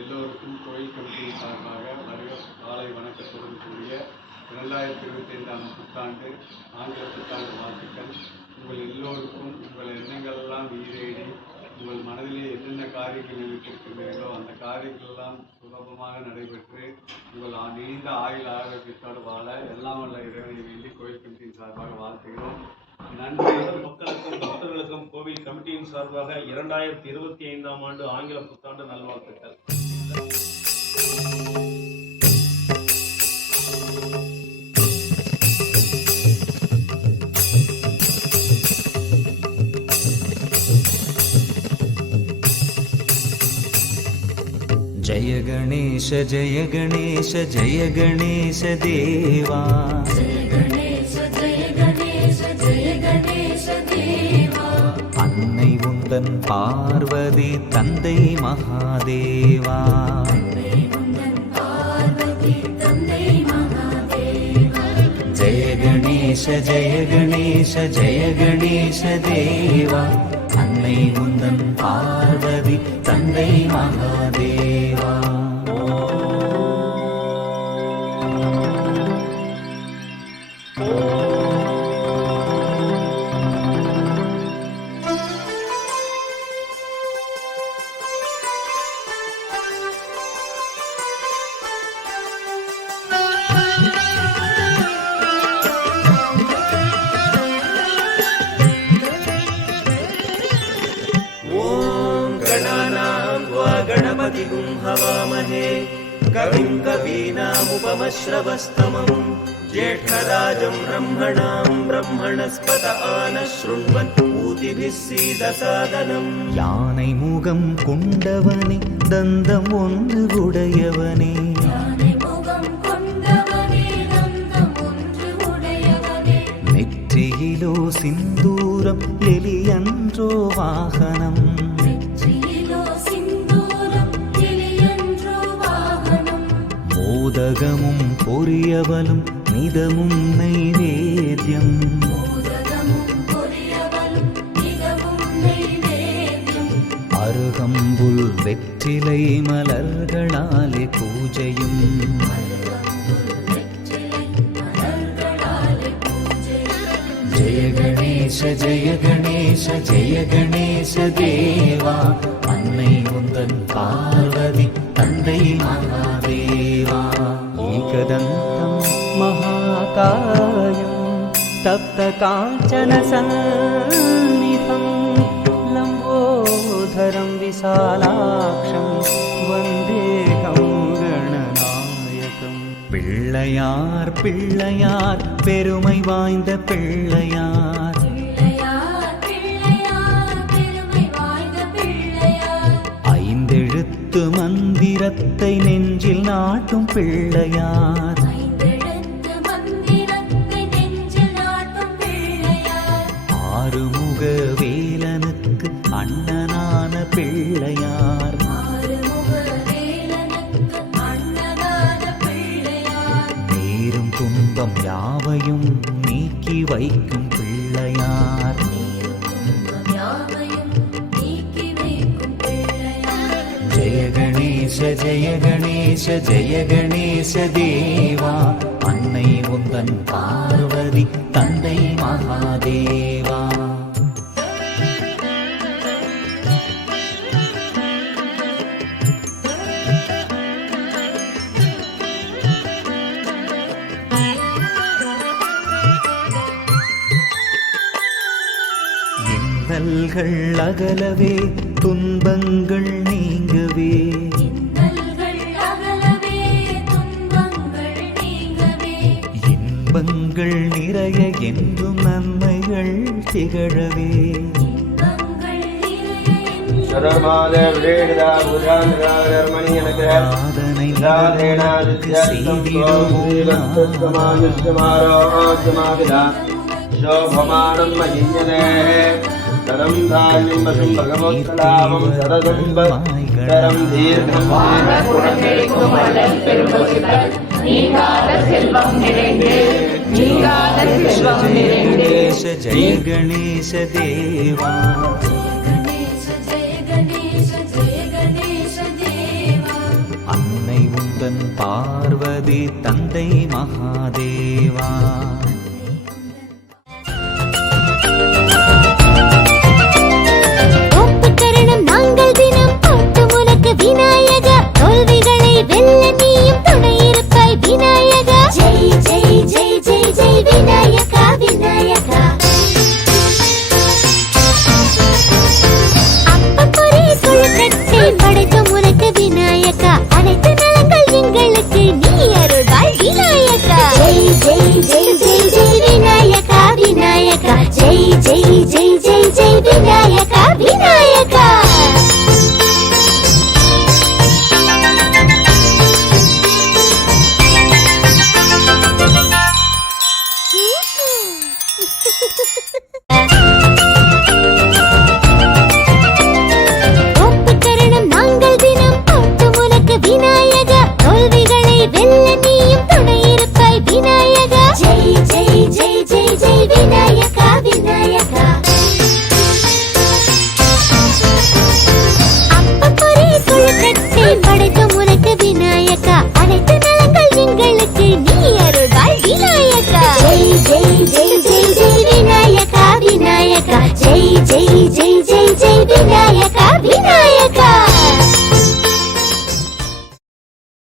எல்லோருக்கும் கோயில் கமிட்டியின் சார்பாக காலை வணக்கத்துடன் கூடிய 2025ஆம் புத்தாண்டு ஆங்கில புத்தாண்டு வாழ்த்துக்கள். உங்கள் எல்லோருக்கும் உங்கள் எண்ணங்களெல்லாம் ஈடேறி உங்கள் மனதிலே என்னென்ன காரியங்கள் நினைத்திருக்கின்றீர்களோ அந்த காரியங்களெல்லாம் சுலபமாக நடைபெற்று உங்கள் நீண்ட ஆயுள் ஆரோக்கியத்தோடு வாழ எல்லாம் வல்ல இறைவனை வேண்டி கோயில் கமிட்டியின் சார்பாக வாழ்த்துகிறோம். நன்றி. மக்களுக்கும் பக்தர்களுக்கும் கோவில் கமிட்டியின் சார்பாக 2025ஆம் ஆண்டு ஆங்கில புத்தாண்டு நல்வாழ்த்துக்கள். जय गणेश जय गणेश जय गणेश देवा, जय गणेश जय गणेश जय गणेश देवा. अन्नै उन्दन पार्वती तन्दै महादेवा, अन्नै उन्दन पार्वती तन्दै महादेवा. जय गणेश जय गणेश जय गणेश देवा, अन्नै उन्दन पार्वती तन्दै महादेवा. गणपतिगुं हवामहे कविं कवीनामुपमश्रवस्तमं ज्येष्ठराजं ब्रह्मणां ब्रह्मणस्पत आनशृण्वन् ऊतिभिः सीदसादनम्. யானை முகம் கொண்டவனே தந்தம் ஒன்று உடையவனே, நெற்றியிலோ சிந்தூரம் எலியன்றோ வாகனம், மோதகமும் பொரியவலும் நிதமும் நைவேத்யம், அருகம்புல் வெற்றிலை மலர்களாலே பூஜையும், ஜெய கணேச ஜெய கணேச ஜெய கணேச தேவா, அன்னை உந்தன் பார்வதி தந்தை மகாதேவா. ஏகதந்தம் மகாகாயம் தப்த காஞ்சன சந்நிதம் லம்போதரம் விசாலாக்ஷம் வந்தேகம் கணநாயகம். பிள்ளையார் பிள்ளையார் பெருமை வாய்ந்த பிள்ளையார், ஐந்தெழுத்து மந்திரத்தை நெஞ்சில் நாட்டும் பிள்ளையார், ஆறுமுக வேலனுக்கு அண்ணனான பிள்ளையார், நேரும் துன்பம் யாவையும் நீக்கி வைக்கும் பிள்ளையார், ஜெய கணேச ஜெய கணேச ஜெய கணேச தேவா, அன்னை உந்தன் பார்வதி தந்தை மகாதேவா. இன்னல்கள் அகலவே துன்பங்கள் நீங்கவே, இன்பங்கள் நிறைய என்றும் நன்மைகள் திகழவே, शोभमानं महीयने तरं धान्यं वसुं भगवत्कलामं सददुम्बरं दीर्घं जय गणेश देवा, जय गणेश जय गणेश जय गणेश देवा. பார்வதி தந்தை மகாதேவா. விநாயகா தோல்விகளை வெல்ல நீயும் துணை இருப்பாய் விநாயகா. ஜெய் ஜெய் ஜெய் ஜெய் ஜெய் விநாயகா விநாயகா. அப்பப்பொரே கொழுக்கட்டை படைக்கும் உனக்கு விநாயகா. அனைத்து நலங்கள் எங்களுக்கு நீ அருள்வாய் விநாயகா. ஜெய் ஜெய் ஜெய் ஜெய் ஜெய் விநாயகா விநாயகா. ஜெய் ஜெய் ஜெய் ஜெய் ஜெய் விநாயகா விநாயகா. விநாயகா தோல்விகளை வெல்ல நீயும் துணை இருப்பாய் விநாயகா. ஜெய் ஜெய் ஜெய் ஜெய் ஜெய் விநாயகா விநாயகா. அப்பப்பொரே கொழுக்கட்டை படைக்கும்